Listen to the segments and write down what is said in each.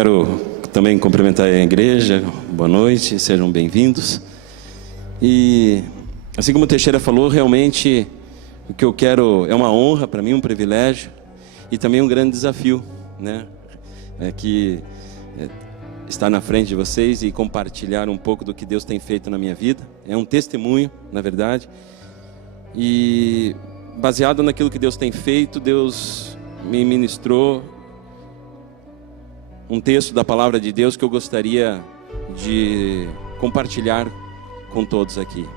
Quero também cumprimentar a igreja, boa noite, sejam bem-vindos. E assim como o Teixeira falou, realmente o que eu quero é uma honra para mim, um privilégio e também um grande desafio, né? Estar na frente de vocês e compartilhar um pouco do que Deus tem feito na minha vida. É um testemunho, na verdade, e baseado naquilo que Deus tem feito, Deus me ministrou um texto da palavra de Deus que eu gostaria de compartilhar com todos aqui.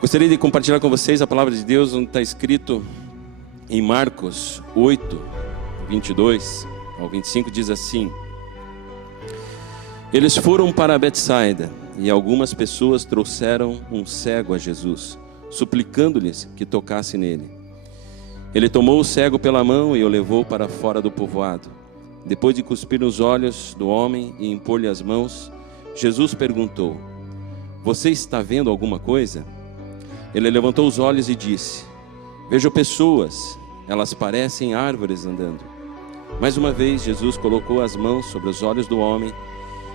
Gostaria de compartilhar com vocês a palavra de Deus, onde está escrito em Marcos 8, 22 ao 25, diz assim: Eles foram para Betsaida, e algumas pessoas trouxeram um cego a Jesus, suplicando-lhes que tocasse nele. Ele tomou o cego pela mão e o levou para fora do povoado. Depois de cuspir nos olhos do homem e impor-lhe as mãos, Jesus perguntou: Você está vendo alguma coisa? Ele levantou os olhos e disse: Vejo pessoas, elas parecem árvores andando. Mais uma vez Jesus colocou as mãos sobre os olhos do homem,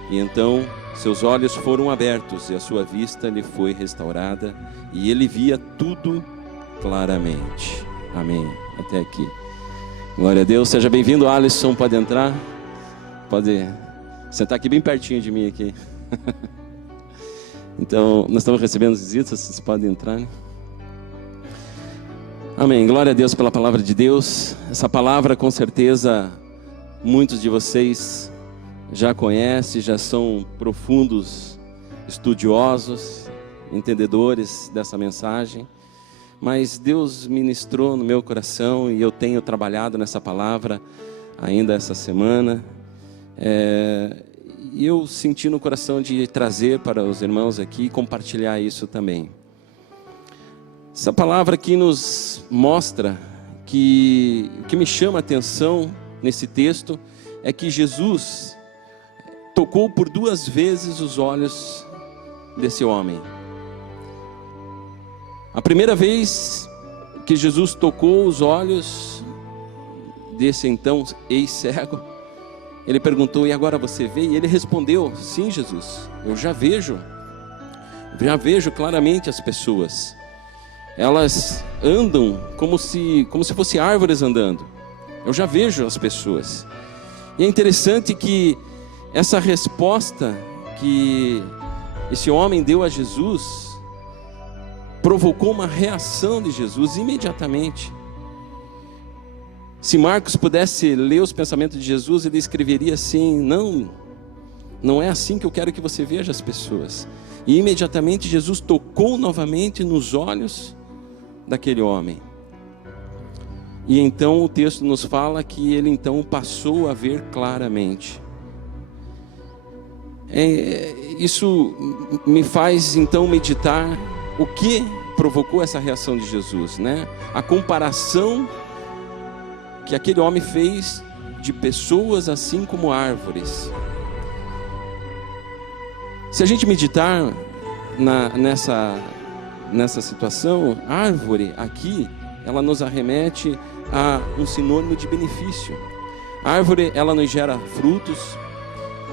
e então seus olhos foram abertos e a sua vista lhe foi restaurada, e ele via tudo claramente. Amém. Até aqui. Glória a Deus. Seja bem-vindo, Alisson. Pode entrar. Pode sentar aqui bem pertinho de mim aqui. Então, nós estamos recebendo visitas, vocês podem entrar, né? Amém. Glória a Deus pela palavra de Deus. Essa palavra, com certeza, muitos de vocês já conhecem, já são profundos estudiosos, entendedores dessa mensagem. Mas Deus ministrou no meu coração e eu tenho trabalhado nessa palavra ainda essa semana. E eu senti no coração de trazer para os irmãos aqui e compartilhar isso também. Essa palavra aqui nos mostra que o que me chama a atenção nesse texto é que Jesus tocou por 2 vezes os olhos desse homem. A primeira vez que Jesus tocou os olhos desse então ex-cego, ele perguntou: e agora você vê? E ele respondeu: sim, Jesus, eu já vejo claramente as pessoas. Elas andam como se fossem árvores andando. Eu já vejo as pessoas. E é interessante que essa resposta que esse homem deu a Jesus provocou uma reação de Jesus imediatamente. Se Marcos pudesse ler os pensamentos de Jesus, ele escreveria assim: não é assim que eu quero que você veja as pessoas. E imediatamente Jesus tocou novamente nos olhos daquele homem. E então o texto nos fala que ele então passou a ver claramente. Isso me faz então meditar o que provocou essa reação de Jesus, né? A comparação que aquele homem fez de pessoas assim como árvores. Se a gente meditar nessa situação, árvore aqui, ela nos arremete a um sinônimo de benefício. A árvore, ela nos gera frutos,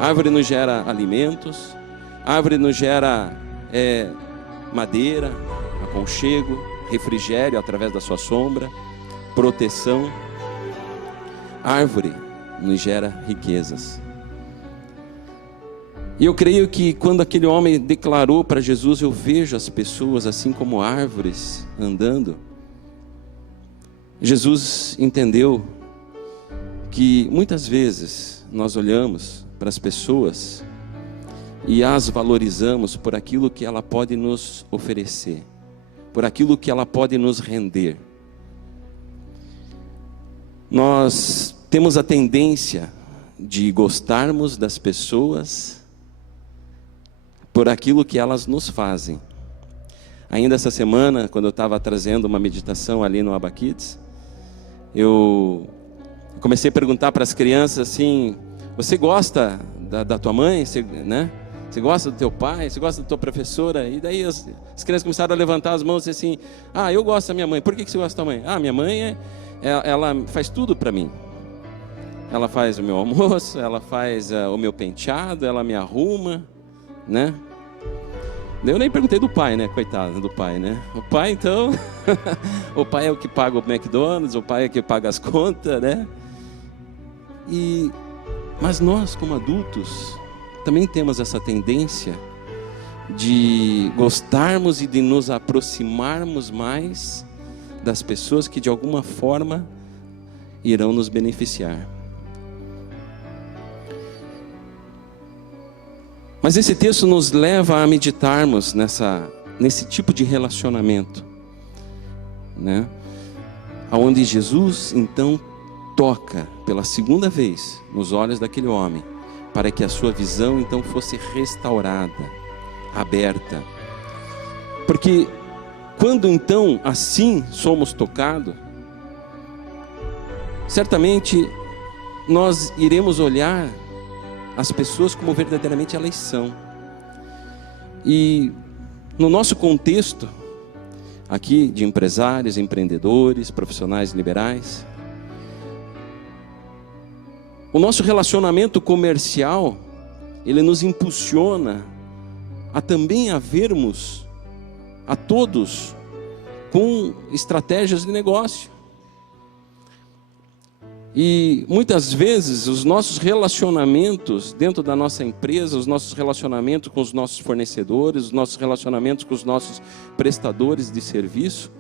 a árvore nos gera alimentos, a árvore nos gera madeira, aconchego, refrigério através da sua sombra, proteção. A árvore nos gera riquezas. E eu creio que quando aquele homem declarou para Jesus: eu vejo as pessoas assim como árvores andando, Jesus entendeu que muitas vezes nós olhamos para as pessoas e as valorizamos por aquilo que ela pode nos oferecer, por aquilo que ela pode nos render. Nós temos a tendência de gostarmos das pessoas por aquilo que elas nos fazem. Ainda essa semana, quando eu estava trazendo uma meditação ali no Abba Kids, eu comecei a perguntar para as crianças assim: você gosta da tua mãe, né? Você gosta do teu pai? Você gosta da tua professora? E daí as crianças começaram a levantar as mãos e dizer assim: ah, eu gosto da minha mãe. Por que você gosta da tua mãe? Ah, minha mãe ela faz tudo para mim. ela faz o meu almoço, ela faz o meu penteado, ela me arruma, né? Eu nem perguntei do pai, né? Coitado do pai, né? O pai, então, o pai é o que paga o McDonald's, o pai é o que paga as contas, né? Mas nós, como adultos, também temos essa tendência de gostarmos e de nos aproximarmos mais das pessoas que de alguma forma irão nos beneficiar. Mas esse texto nos leva a meditarmos nesse tipo de relacionamento, né? Onde Jesus então toca pela segunda vez nos olhos daquele homem, para que a sua visão então fosse restaurada, aberta. Porque quando então assim somos tocados, certamente nós iremos olhar as pessoas como verdadeiramente elas são. E no nosso contexto aqui de empresários, empreendedores, profissionais liberais, o nosso relacionamento comercial, ele nos impulsiona a também a vermos a todos com estratégias de negócio. E muitas vezes os nossos relacionamentos dentro da nossa empresa, os nossos relacionamentos com os nossos fornecedores, os nossos relacionamentos com os nossos prestadores de serviço,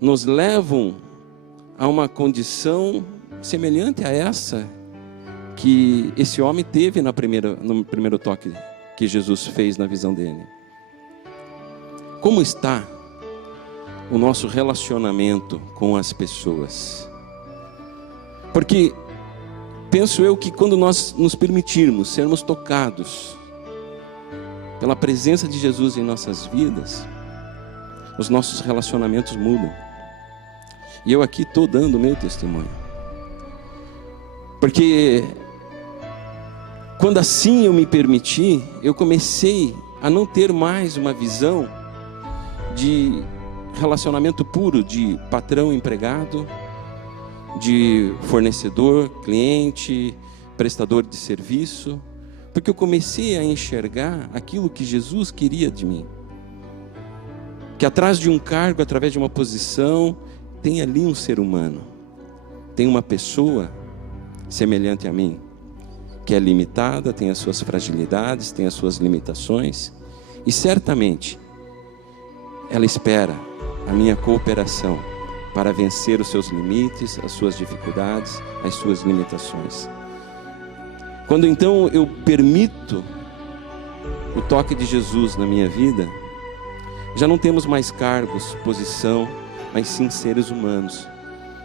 nos levam a uma condição semelhante a essa que esse homem teve no primeiro toque que Jesus fez na visão dele. Como está o nosso relacionamento com as pessoas? Porque penso eu que quando nós nos permitirmos sermos tocados pela presença de Jesus em nossas vidas, os nossos relacionamentos mudam. E eu aqui estou dando o meu testemunho. Porque quando assim eu me permiti, eu comecei a não ter mais uma visão de relacionamento puro, de patrão-empregado, de fornecedor, cliente, prestador de serviço, porque eu comecei a enxergar aquilo que Jesus queria de mim. Que atrás de um cargo, através de uma posição, tem ali um ser humano, tem uma pessoa semelhante a mim, que é limitada, tem as suas fragilidades, tem as suas limitações, e certamente ela espera a minha cooperação para vencer os seus limites, as suas dificuldades, as suas limitações. Quando então eu permito o toque de Jesus na minha vida, já não temos mais cargos, posição, mas sim seres humanos,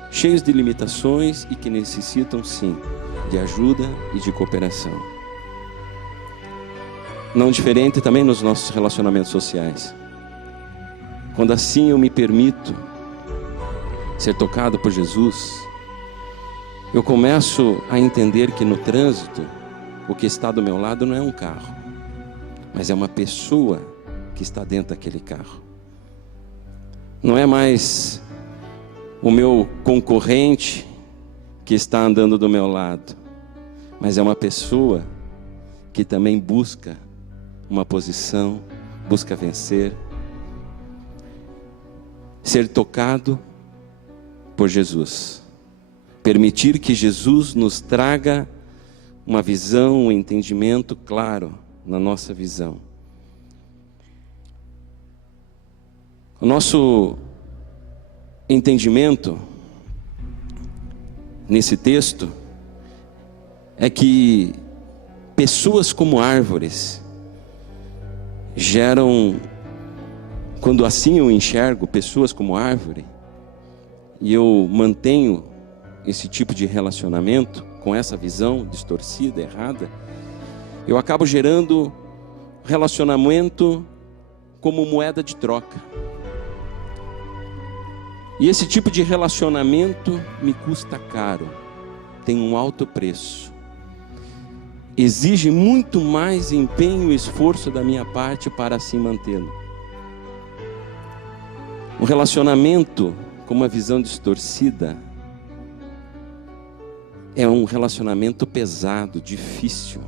cheios de limitações e que necessitam sim de ajuda e de cooperação. Não diferente também nos nossos relacionamentos sociais. Quando assim eu me permito ser tocado por Jesus, eu começo a entender que no trânsito, o que está do meu lado não é um carro, mas é uma pessoa que está dentro daquele carro. Não é mais o meu concorrente que está andando do meu lado, mas é uma pessoa que também busca uma posição, busca vencer, ser tocado por Jesus, permitir que Jesus nos traga uma visão, um entendimento claro na nossa visão. O nosso entendimento nesse texto é que pessoas como árvores geram, quando assim eu enxergo pessoas como árvore, e eu mantenho esse tipo de relacionamento com essa visão distorcida, errada, eu acabo gerando relacionamento como moeda de troca. E esse tipo de relacionamento me custa caro, tem um alto preço, exige muito mais empenho e esforço da minha parte para assim mantê-lo. Um relacionamento com uma visão distorcida é um relacionamento pesado, difícil,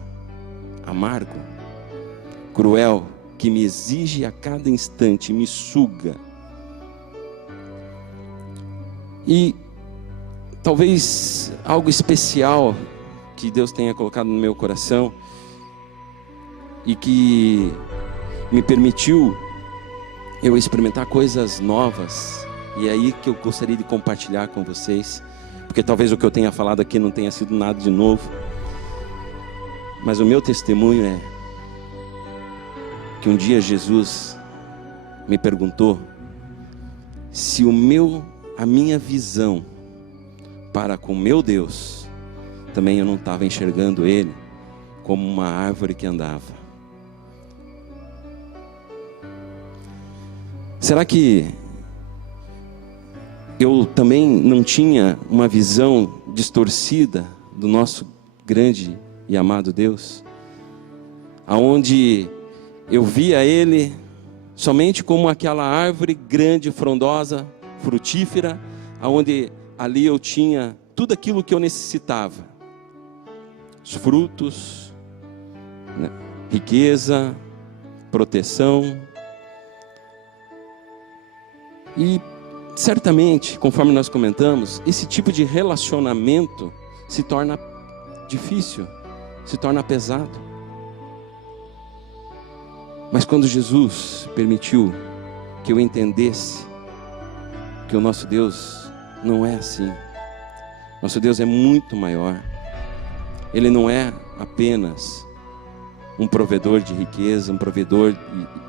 amargo, cruel, que me exige a cada instante, me suga. E talvez algo especial que Deus tenha colocado no meu coração e que me permitiu eu experimentar coisas novas, e é aí que eu gostaria de compartilhar com vocês, porque talvez o que eu tenha falado aqui não tenha sido nada de novo, mas o meu testemunho é que um dia Jesus me perguntou se a minha visão para com meu Deus, também eu não estava enxergando Ele como uma árvore que andava. Será que eu também não tinha uma visão distorcida do nosso grande e amado Deus? Aonde eu via Ele somente como aquela árvore grande, frondosa, frutífera, aonde ali eu tinha tudo aquilo que eu necessitava. Os frutos, né? Riqueza, proteção. E certamente, conforme nós comentamos, esse tipo de relacionamento se torna difícil, se torna pesado. Mas quando Jesus permitiu que eu entendesse que o nosso Deus não é assim, nosso Deus é muito maior. Ele não é apenas um provedor de riqueza, um provedor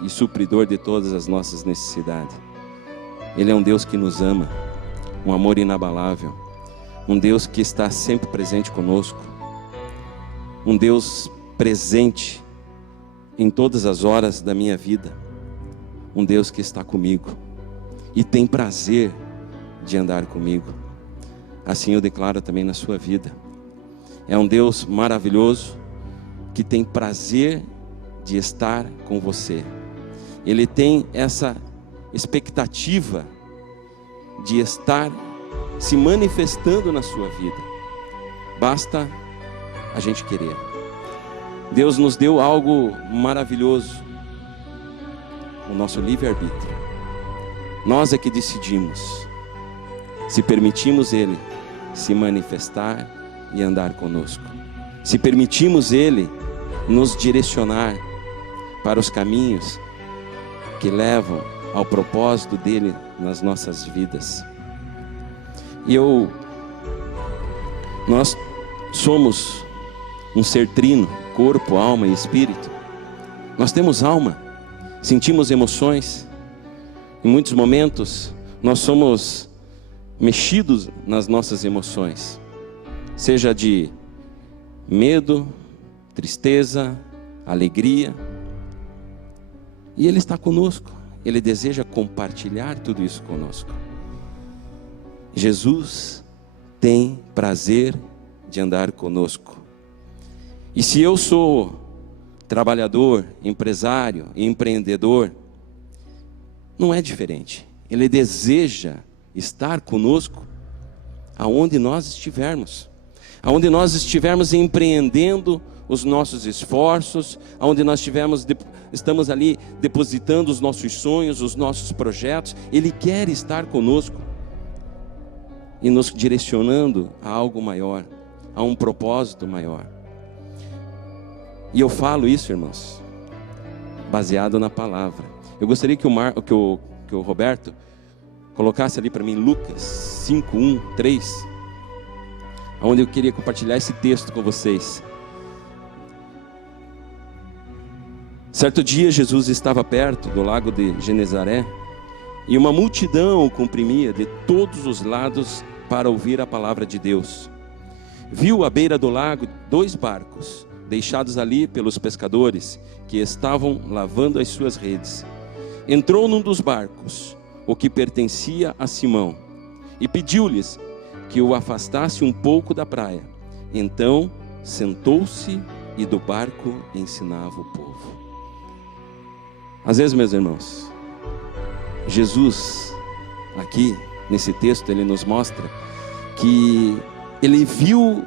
e supridor de todas as nossas necessidades. Ele é um Deus que nos ama, um amor inabalável, um Deus que está sempre presente conosco, um Deus presente em todas as horas da minha vida, um Deus que está comigo e tem prazer de andar comigo. Assim eu declaro também na sua vida. É um Deus maravilhoso que tem prazer de estar com você. Ele tem essa expectativa de estar se manifestando na sua vida. Basta a gente querer. Deus nos deu algo maravilhoso, o nosso livre-arbítrio. Nós é que decidimos se permitimos Ele se manifestar e andar conosco, se permitimos Ele nos direcionar para os caminhos que levam ao propósito dele nas nossas vidas. Nós somos um ser trino, corpo, alma e espírito. Nós temos alma, sentimos emoções. Em muitos momentos nós somos mexidos nas nossas emoções, seja de medo, tristeza, alegria. E Ele está conosco. Ele deseja compartilhar tudo isso conosco. Jesus tem prazer de andar conosco. E se eu sou trabalhador, empresário, empreendedor, não é diferente. Ele deseja estar conosco aonde nós estivermos. Aonde nós estivermos empreendendo os nossos esforços, aonde nós estamos ali depositando os nossos sonhos, os nossos projetos. Ele quer estar conosco e nos direcionando a algo maior, a um propósito maior. E eu falo isso, irmãos, baseado na palavra. Eu gostaria que o Roberto colocasse ali para mim Lucas 5, 1, 3, onde eu queria compartilhar esse texto com vocês. Certo dia Jesus estava perto do lago de Genezaré e uma multidão o comprimia de todos os lados para ouvir a palavra de Deus. Viu à beira do lago 2 barcos deixados ali pelos pescadores que estavam lavando as suas redes. Entrou num dos barcos, o que pertencia a Simão, e pediu-lhes que o afastasse um pouco da praia. Então sentou-se e do barco ensinava o povo. Às vezes, meus irmãos, Jesus, aqui nesse texto, ele nos mostra que ele viu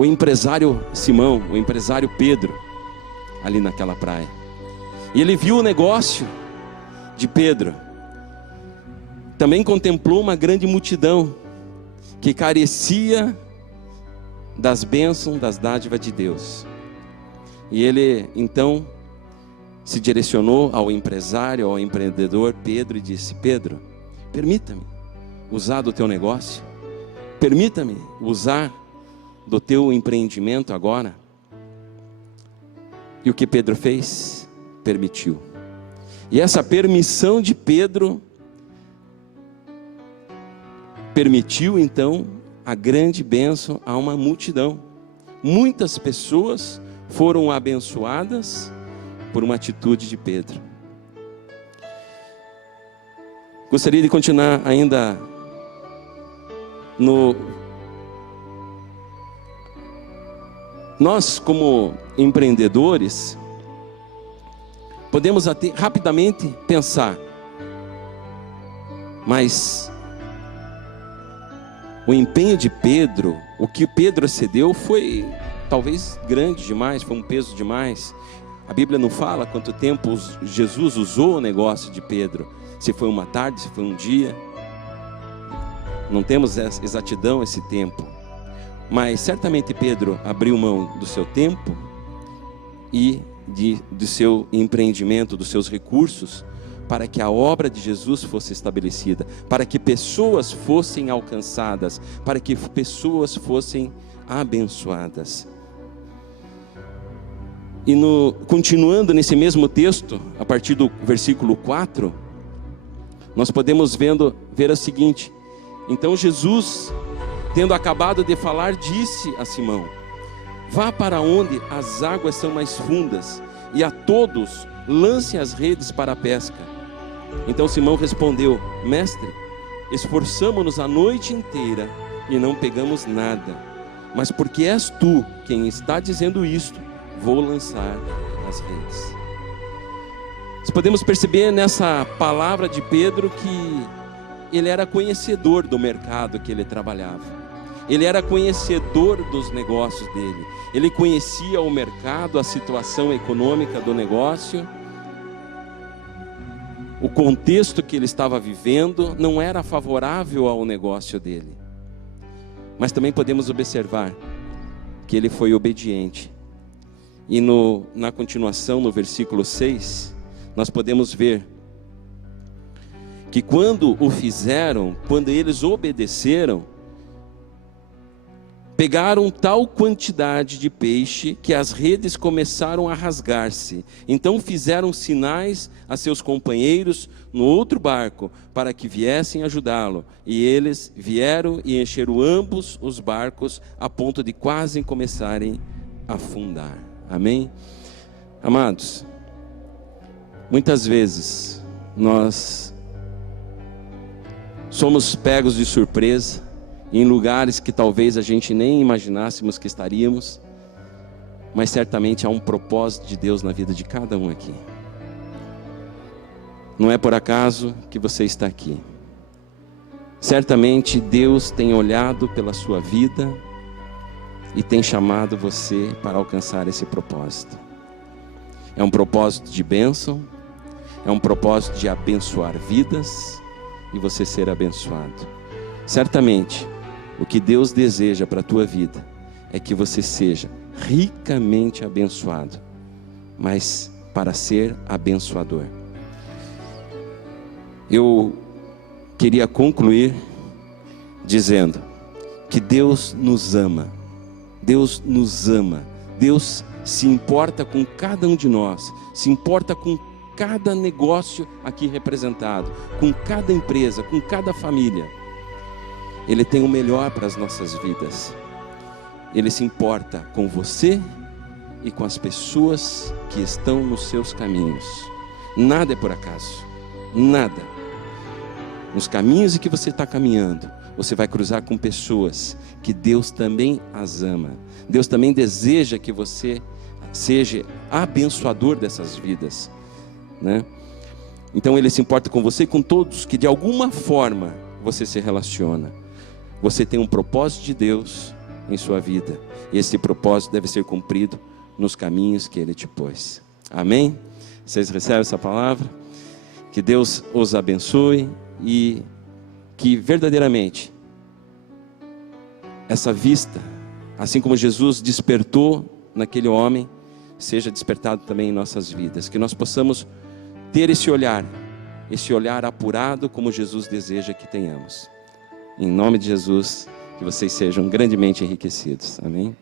o empresário Simão, o empresário Pedro, ali naquela praia. E ele viu o negócio de Pedro. Também contemplou uma grande multidão que carecia das bênçãos, das dádivas de Deus. E ele então se direcionou ao empresário, ao empreendedor Pedro e disse: Pedro, permita-me usar do teu negócio, permita-me usar do teu empreendimento agora. E o que Pedro fez? Permitiu. E essa permissão de Pedro permitiu então a grande bênção a uma multidão. Muitas pessoas foram abençoadas por uma atitude de Pedro. Gostaria de continuar ainda Nós, como empreendedores, podemos até rapidamente pensar, mas o empenho de Pedro, o que Pedro cedeu foi talvez grande demais, foi um peso demais. A Bíblia não fala quanto tempo Jesus usou o negócio de Pedro, se foi uma tarde, se foi um dia. Não temos exatidão esse tempo, mas certamente Pedro abriu mão do seu tempo e do seu empreendimento, dos seus recursos, para que a obra de Jesus fosse estabelecida, para que pessoas fossem alcançadas, para que pessoas fossem abençoadas. E continuando nesse mesmo texto, a partir do versículo 4, nós podemos ver o seguinte: então Jesus, tendo acabado de falar, disse a Simão: vá para onde as águas são mais fundas, e a todos lance as redes para a pesca. Então Simão respondeu: mestre, esforçamo-nos a noite inteira e não pegamos nada, mas porque és tu quem está dizendo isto, vou lançar as redes. Nós podemos perceber nessa palavra de Pedro que ele era conhecedor do mercado que ele trabalhava. Ele era conhecedor dos negócios dele. Ele conhecia o mercado, a situação econômica do negócio. O contexto que ele estava vivendo não era favorável ao negócio dele. Mas também podemos observar que ele foi obediente. E na continuação, no versículo 6, nós podemos ver que quando o fizeram, quando eles obedeceram, pegaram tal quantidade de peixe que as redes começaram a rasgar-se. Então fizeram sinais a seus companheiros no outro barco para que viessem ajudá-lo. E eles vieram e encheram ambos os barcos a ponto de quase começarem a afundar. Amém? Amados, muitas vezes nós somos pegos de surpresa em lugares que talvez a gente nem imaginássemos que estaríamos, mas certamente há um propósito de Deus na vida de cada um aqui. Não é por acaso que você está aqui. Certamente Deus tem olhado pela sua vida e tem chamado você para alcançar esse propósito. É um propósito de bênção, é um propósito de abençoar vidas e você ser abençoado. Certamente, o que Deus deseja para a tua vida é que você seja ricamente abençoado, mas para ser abençoador. Eu queria concluir dizendo que Deus nos ama. Deus nos ama. Deus se importa com cada um de nós, se importa com cada negócio aqui representado, com cada empresa, com cada família. Ele tem o melhor para as nossas vidas. Ele se importa com você e com as pessoas que estão nos seus caminhos. Nada é por acaso, nada. Nos caminhos em que você está caminhando, você vai cruzar com pessoas que Deus também as ama. Deus também deseja que você seja abençoador dessas vidas, né? Então Ele se importa com você e com todos que de alguma forma você se relaciona. Você tem um propósito de Deus em sua vida. E esse propósito deve ser cumprido nos caminhos que Ele te pôs. Amém? Vocês recebem essa palavra? Que Deus os abençoe e que verdadeiramente essa vista, assim como Jesus despertou naquele homem, seja despertado também em nossas vidas. Que nós possamos ter esse olhar apurado como Jesus deseja que tenhamos. Em nome de Jesus, que vocês sejam grandemente enriquecidos. Amém?